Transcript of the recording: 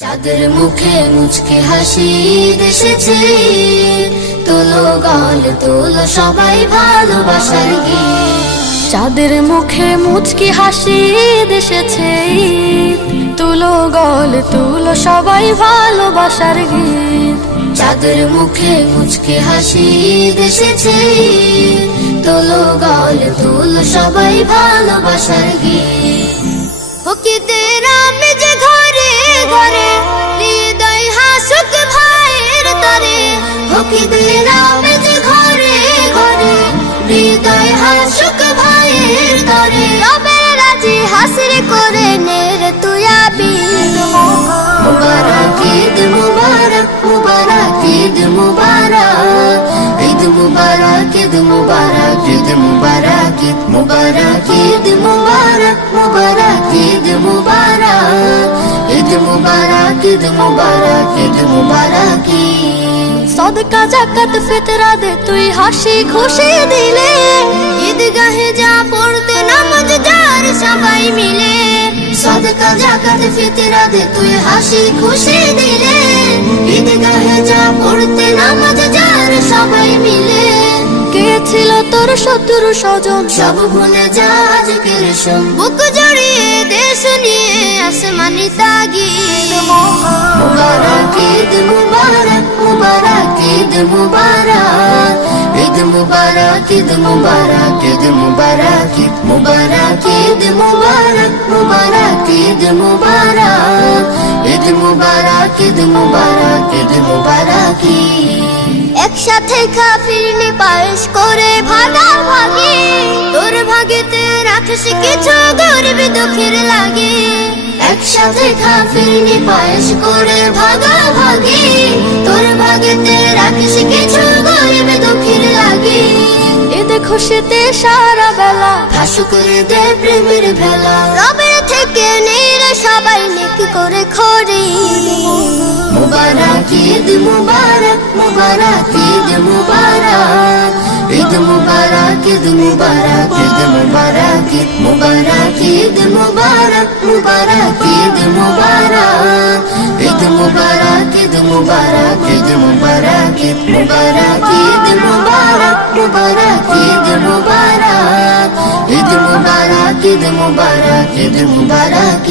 চাঁদের মুখে মুচকে হাসি এসেছে, তোলো গাল তোলো সবাই ভালোবাসার গীত। চাঁদের মুখে মুচকি হাসি এসেছে, তুলো গল তুলো সবাই ভালোবাসার গীত। চাঁদের মুখে মুচকে হাসি এসেছে, তোলো গাল তোলো সবাই ভালোবাসার গীত। হকিদের আমেজ ঘরে ঘরে, হৃদয় হাসুক ভাইয়ের তরে। হকিদের আমেজ ঘরে ঘরে, হৃদয় হাসুক ভাইয়ের তরে। রবের রাজি হাসির করে নের তুই আবি। মুবারক ঈদ মুবারক, মুবারক ঈদ মুবারক, ঈদ মুবারক ঈদ মুবারক, ঈদ মুবারক ঈদ মুবারক, ঈদ মুবারক মুবারক ঈদ মুবারক, ঈদ মুবারক ঈদ মুবারক, ঈদ মুবারক। সদকা জাকাত ফিতরা দে তুই হাসি খুশি দিলে, ঈদগাহে যা পড়তে নামাজ যার সবাই মিলে। সদকা জাকাত ফিতরা দে তুই হাসি খুশি দিলে, ঈদগাহে যা পড়তে নামাজ যার সবাই মিলে। কে ছিল তোর শত্রু স্বজন সব ভুলে যা আজকের শোন, বুক জড়িয়ে দেশ নিয়ে আসমানি তাগিদ। মুবারক ঈদ মুবারক, মুবারক ঈদ মুবারক, ঈদ মুবারক ঈদ মুবারক, ঈদ মুবারক ঈদ মুবারক, ঈদ মুবারক মুবারক ঈদ মুবারক, ঈদ মুবারক ঈদ মুবারক, ঈদ মুবারক। একসাথে কাফিরনি পায়েস করে ভাগাভাগি, তোর ভাগেতে রাখিস কিছু গরিব দুঃখের লাগে। একসাথে কাফিরনি পায়েস করে ভাগাভাগি, তোর ভাগেতে রাখিস কিছু গরিব দুঃখের লাগে। ঈদ খুশিতে সারা বেলা হাসু করে দে প্রেমের ভেলা, রবের থেকে নিরে সবাই নেকি করে খড়ি। মুবারক ঈদ মুবারক, মুবারক ঈদ মুবারক, ঈদ মুবারক ঈদ মুবারক, ঈদ মুবারক ঈদ মুবারক, ঈদ মুবারক মুবারক ঈদ মুবারক, ঈদ মুবারক ঈদ মুবারক, ঈদ মুবারক ঈদ মুবারক, ঈদ মুবারক মুবারক ঈদ মুবারক, ঈদ মুবারক ঈদ মুবারক, ঈদ মুবারক।